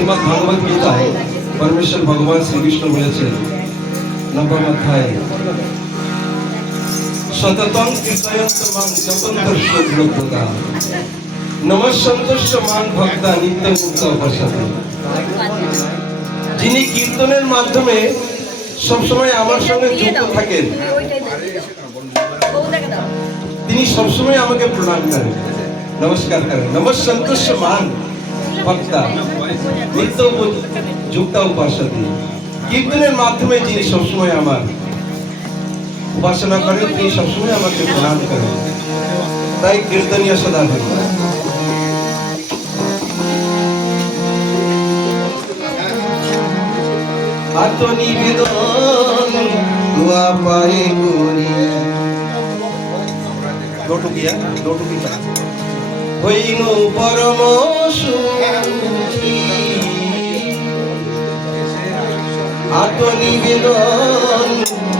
শ্রীমদ ভগবত গীতায় পরমেশ্বর ভগবান শ্রীকৃষ্ণ বলেছেন, নবম অধ্যায়। সততং মান ভক্তা নিত্য মুক্ত অপসাদে যিনি কীর্তনের মাধ্যমে সবসময় আমার সঙ্গে যুক্ত থাকেন, তিনি সবসময় আমাকে প্রণাম করেন। নমস্কার করেন। নমঃসন্তোষ মান ভক্তা। নিত্য যুক্ত উপাসতি কীর্তনের মাধ্যমে যিনি সবসময় আমার উপাসনা করেন, তিনি সবসময় আমাকে প্রণাম করেন। তাই কীর্তনীয় সদা দুয়া পায়ে করি দোটুকিয়া দোটুকিয়া হইন পরম আত্মনিবেদন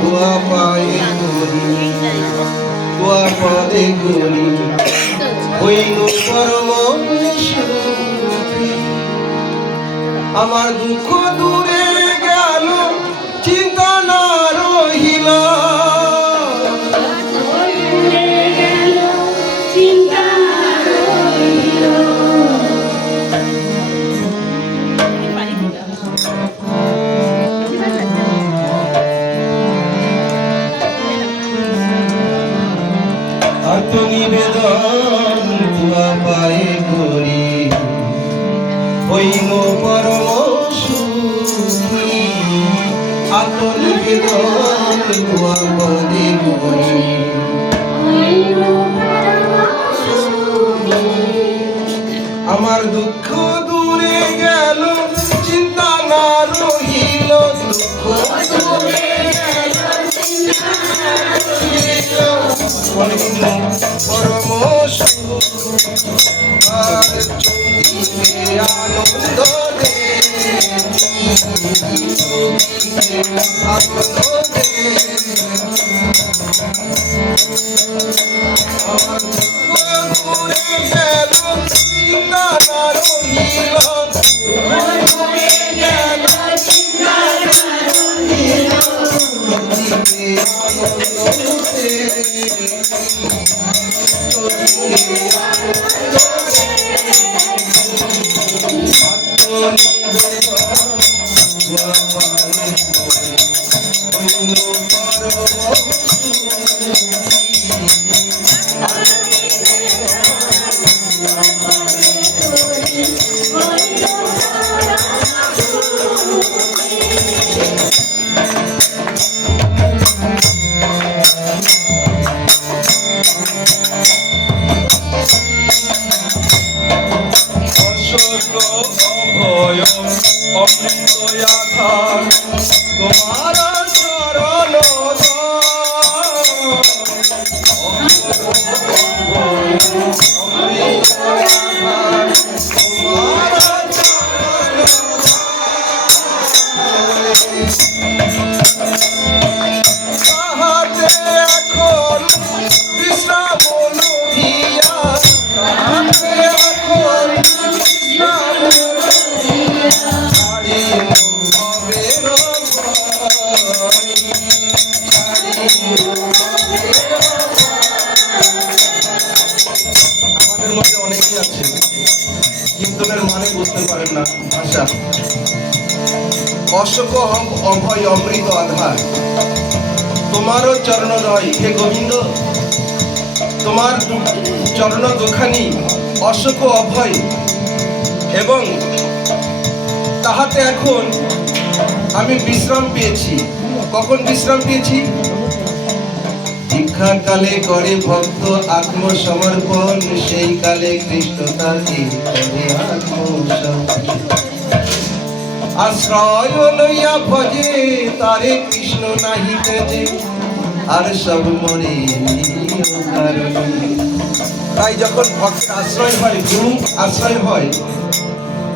দুয়া পায়ে করি দুয়া পদে করি হইন পরম আমার দুঃখ দূরে হইল পরম আনন্দ আনন্দ অভয় অনন্ত আধার। তোমার আমাদের মধ্যে অনেকেই আছে, কীর্তনের মানে বুঝতে পারেন না। ভাষা অশোক অভয় অমৃত আধার। তোমারও চরণদয়, হে গোবিন্দ। তোমার চরণ দুখানি অশোক অভয়। এবং তাহাতে এখন আমি বিশ্রাম পেয়েছি। কখন বিশ্রাম পেয়েছি? দীক্ষা কালে করে ভক্ত আত্মসমর্পণ, সেই কালে কৃষ্ণ তাকে করে আশ্রয় লইয়া ভজে, তারে কৃষ্ণ নাহি তেজে আর সব কারণে। তাই যখন ভক্তের আশ্রয় হয়, গুরু আশ্রয় হয়,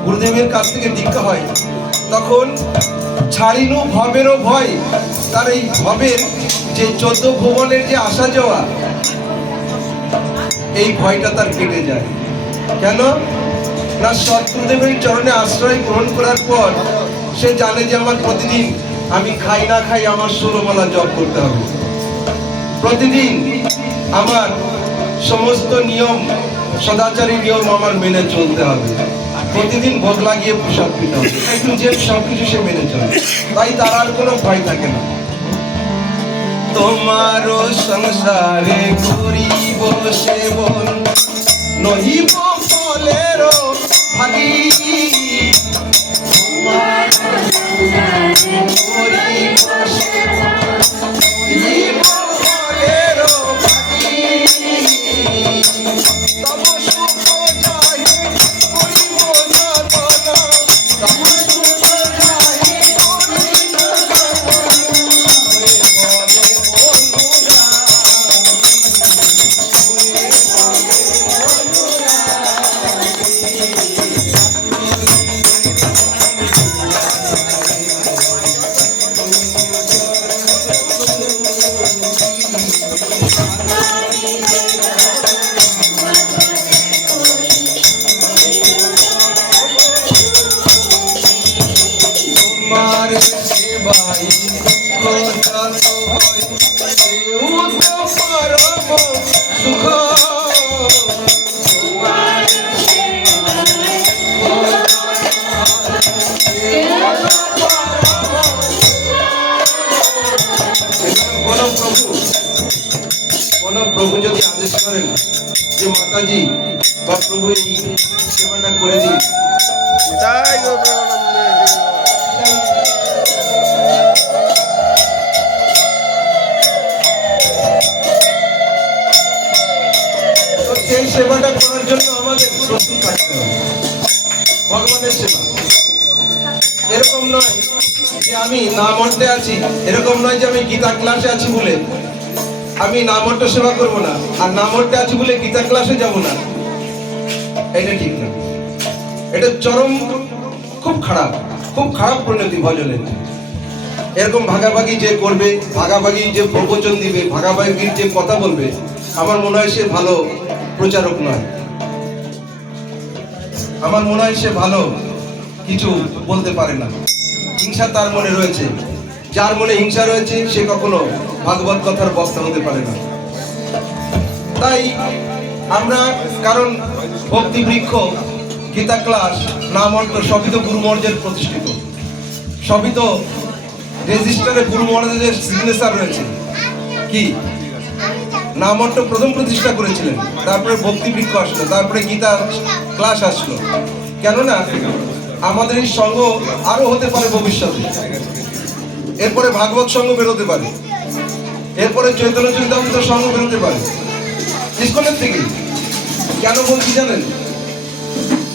গুরুদেবের কাছ থেকে দীক্ষা হয়, তখন ছাড়িনু ভবেরও ভয়, তার এই ভবের যে চোদ্দ ভুবনের যে আসা যাওয়া, এই ভয়টা তার কেটে যায়। কেন? না, সৎগুরুদেবের চরণে আশ্রয় গ্রহণ করার পর সে জানে যে আমার প্রতিদিন আমি খাই না খাই আমার ষোলোমালা জপ করতে হবে। প্রতিদিন আমার সমস্ত নিয়ম, সদাচারী নিয়ম আমার মেনে চলতে হবে। প্রতিদিন ভোগ লাগিয়ে প্রসাদ পেতে হবে। একটু যে সবকিছু সে মেনে চলে। তাই তার আর কোনো ভয় থাকে না। তোমারও সংসারে করিব সেবন। নহিব ফলের ভাগী। করিব প্রভু যদি আদেশ করেন যে মাতাজি বা প্রভু এই সেবাটা করে দিন ভগবানের সেবা। এরকম নয় যে আমি নামটে আছি, এরকম নয় যে আমি গীতা ক্লাসে আছি বলে আমি নামট্য সেবা করব না, আর নামটে আছি বলে গীতা ক্লাসে যাব না। এটা ঠিক না। এটা চরম খুব খারাপ খুব খারাপ পরিণতি ভজনের। এরকম ভাগাভাগি যে করবে, ভাগাভাগি যে প্রবচন দিবে, ভাগাভাগির যে কথা বলবে, আমার মনে হয় সে ভালো প্রচারক নয়। আমার মনে হয় সে ভালো কিছু বলতে পারে না। হিংসা তার মনে রয়েছে। যার মনে হিংসা রয়েছে, সে কখনো ভাগবত কথার বক্তা হতে পারে না। তাই আমরা কারণ ভক্তি বৃক্ষ গীতা ক্লাস নামন্ত্র সবই তো গুরু মর্যাদার প্রতিষ্ঠিত। সবই তো রেজিস্টারে গুরু মহারাজের সিগনেচার রয়েছে। কি? নামট্ট প্রথম প্রতিষ্ঠা করেছিলেন। তারপরে ভক্তি বৃক্ষ আসলো, তারপরে গীতা ক্লাস আসলো। কেননা, আমাদের এই সঙ্গ আরও হতে পারে ভবিষ্যতে। এরপরে ভাগবত সঙ্গ বেরোতে পারে। এরপরে চৈতন্য চৈতামৃত সঙ্গ বেরোতে পারে। ইস্কনের থেকে। কেন বলছি জানেন?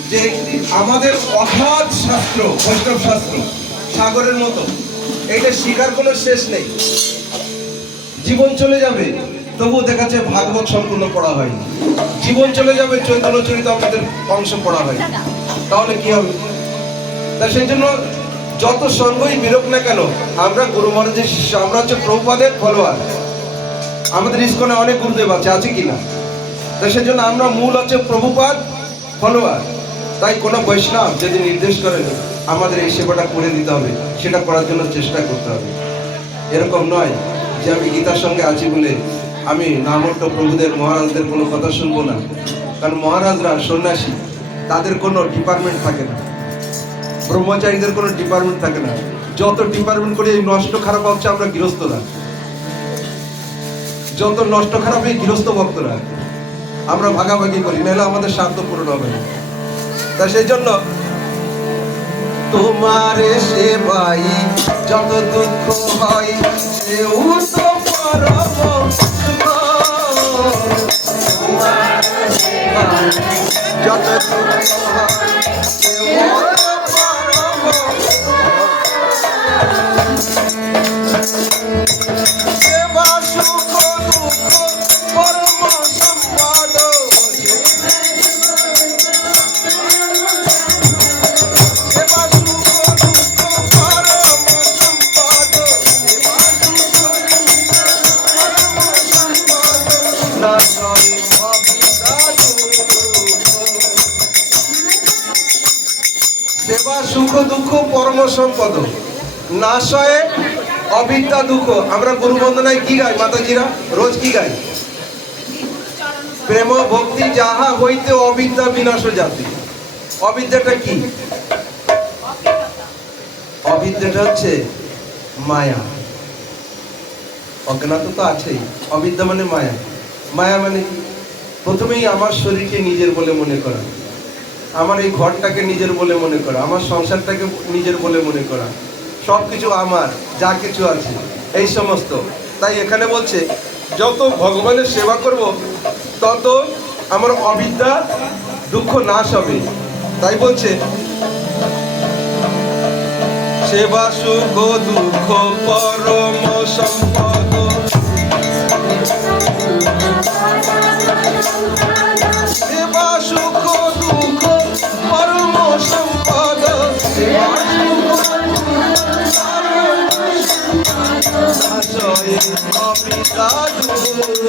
যে আমাদের অগাধ শাস্ত্র, বৈষ্ণব শাস্ত্র, সাগরের মতো এইটা শিকার কোনো শেষ নেই। জীবন চলে যাবে। তবুও দেখা যাচ্ছে ভাগবত সম্পূর্ণ পড়া হয়নি। জীবন চলে যাবে, চৈতন্য চরিত আমাদের অংশ পড়া হয় তাহলে কি হবে? তা সেই জন্য যত সঙ্গই বেরোক না কেন, আমরা গুরু মহারাজের শিষ্য, আমরা হচ্ছে প্রভুপাদের ফলোয়ার আমাদের ইস্কনে অনেক গুরুদেব আছে আছে কি না? তা সেজন্য আমরা মূল হচ্ছে প্রভুপাদ ফলোয়ার তাই কোনো বৈষ্ণব যদি নির্দেশ করেন আমাদের এই সেবাটা করে দিতে হবে, সেটা করার জন্য চেষ্টা করতে হবে। এরকম নয় যে আমি গীতার সঙ্গে আছি বলে আমি নামট্ট প্রভুদের, মহারাজদের কোনো কথা শুনব না। কারণ মহারাজরা সন্ন্যাসী, তাদের কোনো ডিপার্টমেন্ট থাকে না। ব্রহ্মচারীদের কোনো ডিপার্টমেন্ট থাকে না। যত ডিপার্টমেন্ট করে এই নষ্ট খারাপ হচ্ছে আমরা গৃহস্থরা যত নষ্ট খারাপ এই গৃহস্থ ভক্তরা, আমরা ভাগাভাগি করি, নাহলে আমাদের স্বার্থ পূরণ হবে না। তা সেই জন্য তোমার সেবাই, যত দুঃখ হয় সেও তো যত সম্পদ। নাশয়ে অবিদ্যা দুঃখ। আমরা গুরু বন্দনায় কি গাই, মাতাজিরা? রোজ কি গাই? প্রেম ভক্তি যাহা হইতে অবিদ্যা বিনাশ জাতি। অবিদ্যাটা কি? অবিদ্যাটা হচ্ছে মায়া। অজ্ঞাত তো আছেই। অবিদ্যা মানে মায়া। মায়া মানে প্রথমেই আমার শরীরকে নিজের বলে মনে করা। আমার এই ঘরটাকে নিজের বলে মনে করা, আমার সংসারটাকে নিজের বলে মনে করা। সব কিছু আমার, যা কিছু আছে, এই সমস্ত। তাই এখানে বলছে, যত ভগবানের সেবা করব, তত আমার অবিদ্যা, দুঃখ নাশ হবে। তাই বলছে, সেবা সুখ দুঃখ, পরম সম্পদ।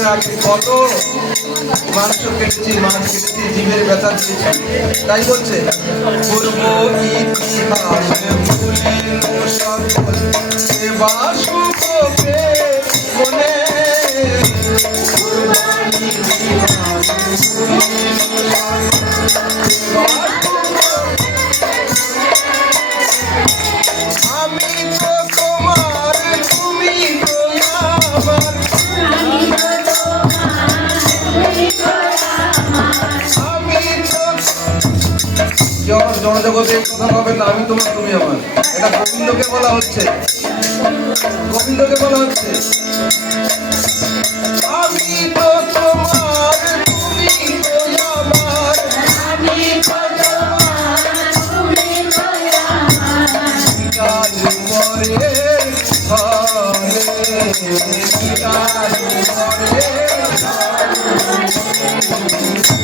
জীবনে আগে কত মাংস কেটেছি মাছ কেটেছি, জীবের ব্যথা দিয়েছি। তাই বলছে পূর্ব সেবা সুখে আমি তো জন- জনজগতে কথা হবে না আমি তোমার তুমি আমার। এটা গোবিন্দকে বলা হচ্ছে। গোবিন্দকে বলা হচ্ছে। আমি তো তোমার তুমি তো আমার। বিকাশ করে ঘরে বিকাশ করে হাত নিবেদন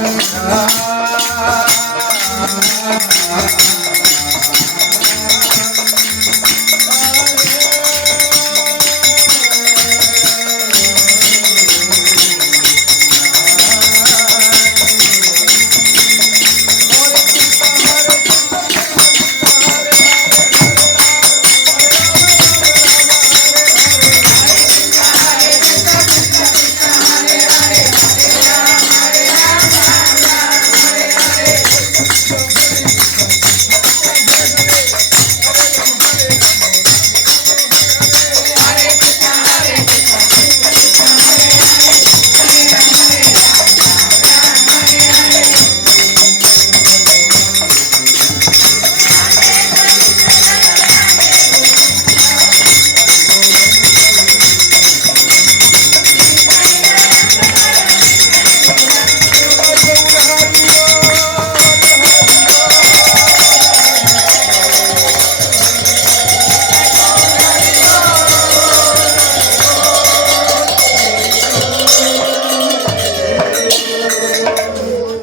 Ah.